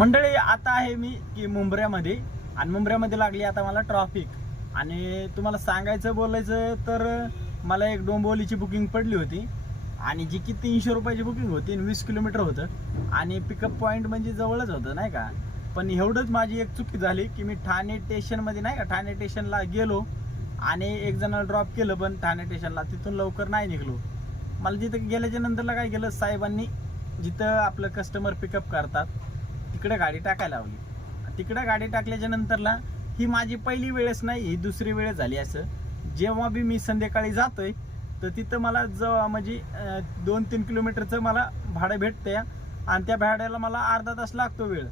मंडळी आता आहे मी की मुंब्र्यामध्ये, आणि मुंब्र्यामध्ये लागली आता मला ट्रॉफिक. आणि तुम्हाला सांगायचं बोलायचं तर मला एक डोंबिवलीची बुकिंग पडली होती, आणि जी की 300 रुपयाची बुकिंग होती, 20 किलोमीटर होतं, आणि पिकअप पॉईंट म्हणजे जवळच होतं नाही का. पण एवढंच माझी एक चुकी झाली की मी ठाणे स्टेशनमध्ये नाही का, ठाणे स्टेशनला गेलो आणि एक जणाला ड्रॉप केलं, पण ठाणे स्टेशनला तिथून लवकर नाही निघलो. मला तिथं गेल्याच्या नंतरला काय केलं, साहेबांनी जिथं आपलं कस्टमर पिकअप करतात तिकडे गाडी टाकायला लावली. तिकडे गाडी टाकल्याच्या नंतरला ही माझी पहिली वेळच नाही, ही दुसरी वेळ झाली. असं जेव्हा बी मी संध्याकाळी जातोय तर तिथं मला म्हणजे 2-3 किलोमीटरचं मला भाडं भेटते, आणि त्या भाड्याला मला अर्धा तास लागतो वेळ.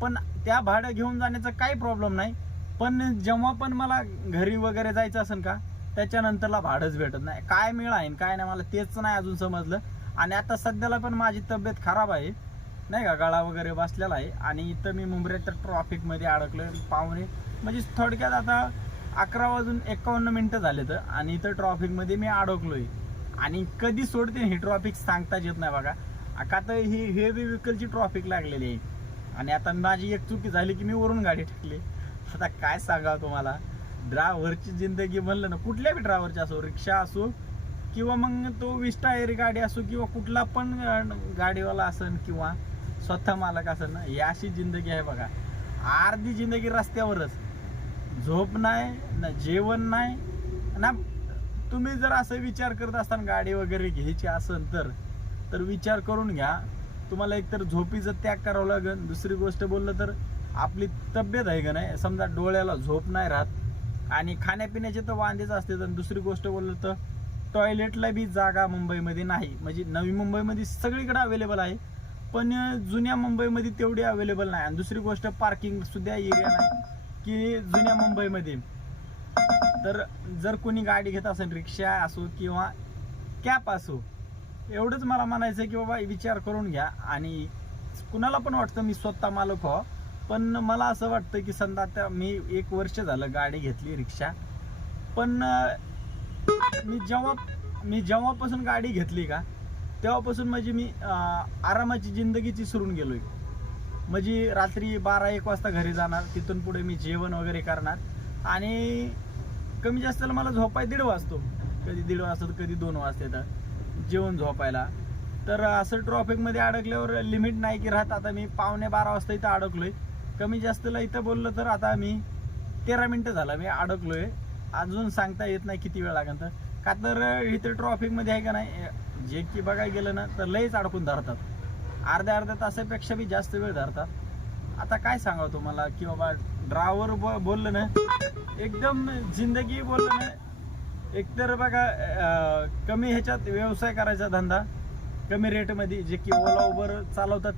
पण त्या भाडं घेऊन जाण्याचा काही प्रॉब्लेम नाही, पण जेव्हा पण मला घरी वगैरे जायचं असेल का त्याच्यानंतरला भाडंच भेटत नाही. काय मिळ आहे काय नाही मला तेच नाही अजून समजलं. आणि आता सध्याला पण माझी तब्येत खराब आहे नाही का, गळा वगैरे बसलेला आहे, आणि इथं मी मुंब्र्याच्या ट्रॉफिकमध्ये अडकलोय. पाहुणे म्हणजे थोडक्यात आता 11:51 झाले तर, आणि इथं ट्रॉफिकमध्ये मी अडकलोय. आणि कधी सोडते ही ट्रॉफिक सांगताच येत नाही बघा. का तर ही हेवी व्हेकलची ट्रॉफिक लागलेली आहे. आणि आता माझी एक चुकी झाली की मी वरून गाडी टाकली. आता काय सांगावं तुम्हाला, ड्रायव्हरची जिंदगी म्हणलं ना, कुठल्या बी ड्रायव्हरची असो, रिक्षा असो किंवा मग तो 20 टायरी गाडी असो, किंवा कुठला पण गाडीवाला असेल किंवा स्वतः मालक असेल ना, ही अशी जिंदगी आहे बघा. अर्धी जिंदगी रस्त्यावरच, झोप नाही ना, जेवण नाही ना. तुम्ही जर असं विचार करत असताना गाडी वगैरे घ्यायची असेल तर विचार करून घ्या. तुम्हाला एकतर झोपीचं त्याग करावं लागेल. दुसरी गोष्ट बोललं तर आपली तब्येत आहे का नाही, समजा डोळ्याला झोप नाही राहत, आणि खाण्यापिण्याचे तर वांदेच असते. आणि दुसरी गोष्ट बोललं तर टॉयलेटला बी जागा मुंबईमध्ये नाही. म्हणजे नवी मुंबईमध्ये सगळीकडे अवेलेबल आहे, पण जुन्या मुंबईमध्ये तेवढी अवेलेबल नाही. आणि दुसरी गोष्ट पार्किंग सुद्धा एरिया नाही की जुन्या मुंबईमध्ये. तर जर कोणी गाडी घेत असेल, रिक्षा असो किंवा कॅब असो, एवढंच मला म्हणायचं की बाबा विचार करून घ्या. आणि कुणाला पण वाटतं मी स्वतः मालक व्हावं, पण मला असं वाटतं की समजा आता मी 1 वर्ष झालं गाडी घेतली, रिक्षा. पण मी जेव्हापासून गाडी घेतली का तेव्हापासून म्हणजे मी आरामाची जिंदगीची सुरून गेलोय. म्हणजे रात्री 12-1 वाजता घरी जाणार, तिथून पुढे मी जेवण वगैरे करणार, आणि कमी जास्त मला झोपाय 1:30 वाजतो. कधी 1:30 वाजता, कधी 2 वाजता येतं जेवण झोपायला. तर असं ट्रॉफिकमध्ये अडकल्यावर लिमिट नाही की राहत. आता मी 11:45 वाजता इथं अडकलोय. कमी जास्तला इथं बोललं तर आता मी 13 मिनटं झालं मी अडकलोय. अजून सांगता येत नाही किती वेळ लागेल. तर का तर इथं ट्रॉफिकमध्ये आहे का नाही, जे की बघायला गेलं ना तर लयच अडकून धरतात. अर्ध्या तासापेक्षा बी जास्त वेळ धरतात. आता काय सांगावं तुम्हाला की बाबा, ड्रायव्हर बोललं ना, एकदम जिंदगी बोललं ना, एकतर बघा कमी ह्याच्यात व्यवसाय करायचा धंदा, कमी रेटमध्ये. जे की ओला उबर चालवतात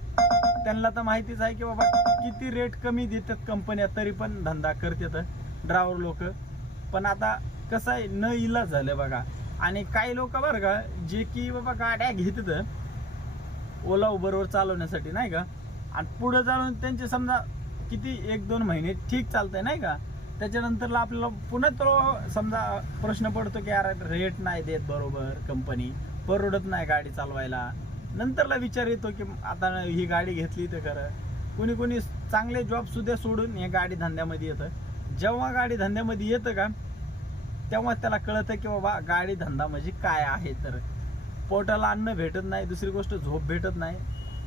त्यांना तर माहितीच आहे की बाबा किती रेट कमी देतात कंपन्या, तरी पण धंदा करतात ड्रायव्हर लोक. पण आता कसं आहे, न इलाज झालं बघा. आणि काही लोक बरं का, जे की बाबा गाड्या घेतात ओला उबरवर चालवण्यासाठी नाही का, आणि पुढे चालून त्यांचे समजा किती 1-2 महिने ठीक चालतंय नाही का, त्याच्यानंतरला आपल्याला पुन्हा तो समजा प्रश्न पडतो की यार रेट नाही देत बरोबर कंपनी, परवडत नाही गाडी चालवायला. नंतरला विचार येतो की आता ही गाडी घेतली तर खरं. कोणी चांगले जॉब सुद्धा सोडून हे गाडी धंद्यामध्ये येतं. जेव्हा गाडी धंद्यामध्ये येतं का तेव्हा त्याला कळतं की बाबा गाडी धंदा म्हणजे काय आहे. तर पोटाला अन्न भेटत नाही, दुसरी गोष्ट झोप भेटत नाही,